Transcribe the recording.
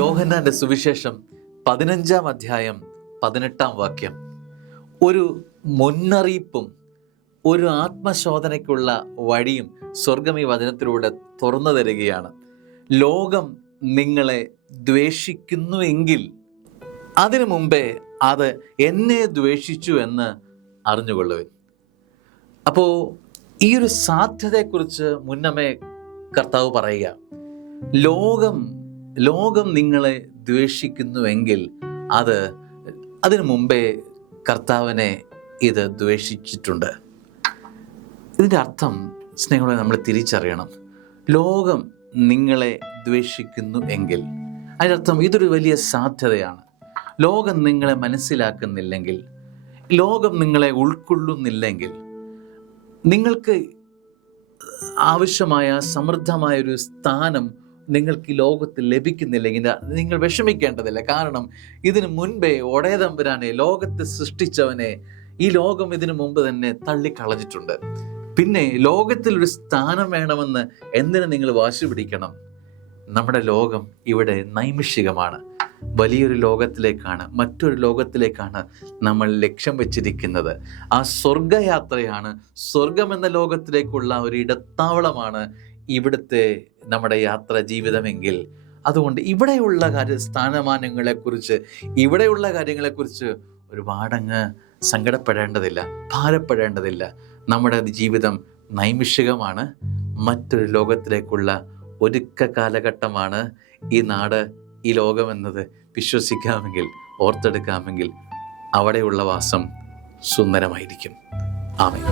യോഹന്നാന്റെ സുവിശേഷം 15-ാം അധ്യായം 18-ാം വാക്യം ഒരു മുന്നറിയിപ്പും ഒരു ആത്മശോധനയ്ക്കുള്ള വഴിയും സ്വർഗം ഈ വചനത്തിലൂടെ തുറന്നു തരികയാണ്. ലോകം നിങ്ങളെ ദ്വേഷിക്കുന്നുവെങ്കിൽ അതിനു മുമ്പേ അത് എന്നെ ദ്വേഷിച്ചു എന്ന് അറിഞ്ഞുകൊള്ളുവിൻ. അപ്പോൾ ഈ ഒരു സാധ്യതയെക്കുറിച്ച് മുന്നമേ കർത്താവ് പറയുക, ലോകം നിങ്ങളെ ദ്വേഷിക്കുന്നുവെങ്കിൽ അതിനു മുമ്പേ കർത്താവിനെ ഇത് ദ്വേഷിച്ചിട്ടുണ്ട്. ഇതിൻ്റെ അർത്ഥം സ്നേഹങ്ങളെ നമ്മൾ തിരിച്ചറിയണം. ലോകം നിങ്ങളെ ദ്വേഷിക്കുന്നു എങ്കിൽ അതിനർത്ഥം ഇതൊരു വലിയ സാധ്യതയാണ്. ലോകം നിങ്ങളെ മനസ്സിലാക്കുന്നില്ലെങ്കിൽ, ലോകം നിങ്ങളെ ഉൾക്കൊള്ളുന്നില്ലെങ്കിൽ, നിങ്ങൾക്ക് ആവശ്യമായ സമൃദ്ധമായൊരു സ്ഥാനം നിങ്ങൾക്ക് ഈ ലോകത്തിൽ ലഭിക്കുന്നില്ലെങ്കിൽ നിങ്ങൾ വിഷമിക്കേണ്ടതില്ല. കാരണം ഇതിനു മുൻപേ ഒടയതമ്പുരാനെ, ലോകത്തെ സൃഷ്ടിച്ചവനെ, ഈ ലോകം ഇതിനു മുമ്പ് തന്നെ തള്ളിക്കളഞ്ഞിട്ടുണ്ട്. പിന്നെ ലോകത്തിൽ ഒരു സ്ഥാനം വേണമെന്ന് എന്തിനു നിങ്ങൾ വാശി പിടിക്കണം? നമ്മുടെ ലോകം ഇവിടെ നൈമിഷികമാണ്. വലിയൊരു ലോകത്തിലേക്കാണ്, മറ്റൊരു ലോകത്തിലേക്കാണ് നമ്മൾ ലക്ഷ്യം വെച്ചിരിക്കുന്നത്. ആ സ്വർഗയാത്രയാണ്. സ്വർഗം എന്ന ലോകത്തിലേക്കുള്ള ഒരു ഇടത്താവളമാണ് ഇവിടുത്തെ നമ്മുടെ യാത്ര ജീവിതമെങ്കിൽ, അതുകൊണ്ട് ഇവിടെയുള്ള സ്ഥാനമാനങ്ങളെക്കുറിച്ച്, ഇവിടെയുള്ള കാര്യങ്ങളെക്കുറിച്ച് ഒരുപാടങ്ങ് സങ്കടപ്പെടേണ്ടതില്ല, ഭാരപ്പെടേണ്ടതില്ല. നമ്മുടെ ജീവിതം നൈമിഷികമാണ്. മറ്റൊരു ലോകത്തിലേക്കുള്ള ഒരുക്ക കാലഘട്ടമാണ് ഈ നാട്, ഈ ലോകമെന്നത് വിശ്വസിക്കാമെങ്കിൽ, ഓർത്തെടുക്കാമെങ്കിൽ അവിടെയുള്ള വാസം സുന്ദരമായിരിക്കും. ആമേൻ.